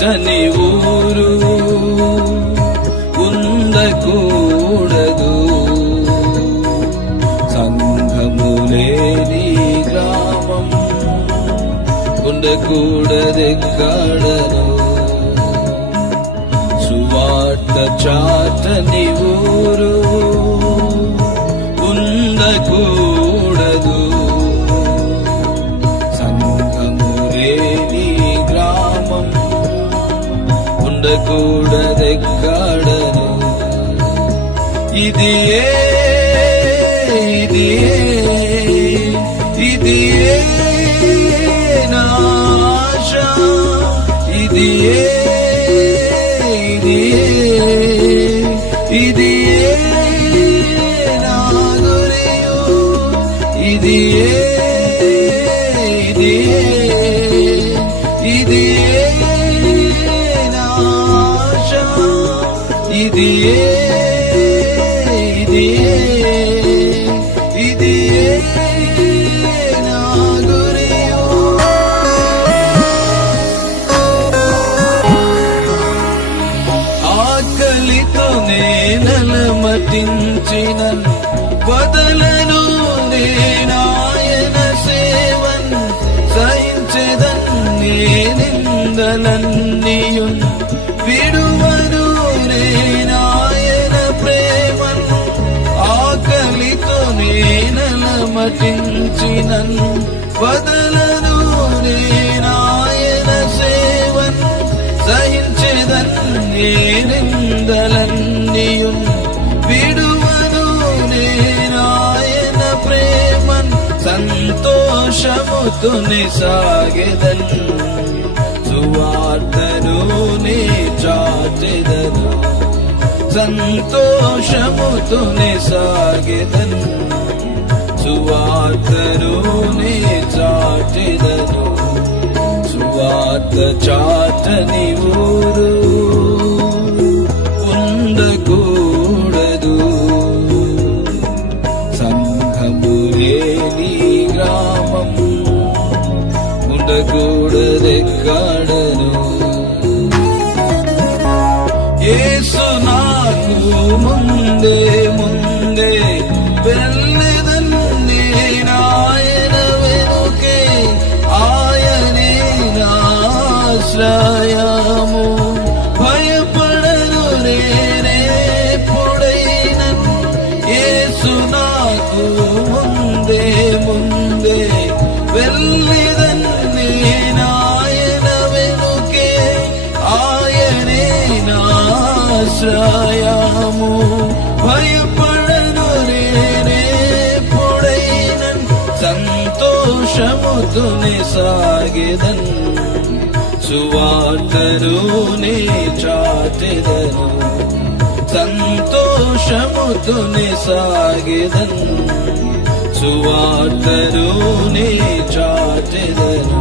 చాటని ఊరు ఉండకూడదు, సంఘము లేని గ్రామం ఉండకూడదెక్కడను. సువార్త చాటని ఊరు ఉండకూడదు, సంఘము లేని గ్రామం ఉండకూడదెక్కడను. ఇది నా ఆశ, ఇది నా గురియు, ఇది నా ఆశ, ఇది నా గురియు. ఆకలితో నేనలమటించిన బదలను నేనాయన సేవన్ సహించెదన్, నేనిందలన్నీయున్ విడువను నేనాయన ప్రేమన్. ఆకలితో నేనలమటించిన బదలను నేనాయన సేవన్ సహించెదన్, నేనిందలన్నీయున్ విడువను నేనాయన ప్రేమన్. సంతోషముతోనే సాగెదన్, సువార్తను నే చాటెదను. సంతోషముతోనే సాగెదన్, సువార్తను నే చాటెదను. సువార్త చాటని ఊరు ఉండకూడదు, సంఘము లేని గ్రామం ఉండకూడదెక్కడను. యేసు నాకు ముందే వెళ్ళెదన్, నేనాయన వెనుకే, ఆయనే నా ఆశ్రయము. భయపడను నేనెప్పుడైనన్, యేసు నాకు ముందే వెళ్ళెదన్, నేనాయన వెనుకే, ఆయనే నా ఆశ్రయము. భయపడను నేనెప్పుడైనన్, సంతోషముతోనే సాగెదన్, సువార్తను నే చాటెదను. సంతోషముతోనే సాగెదన్, సువార్తను నే చాటెదను.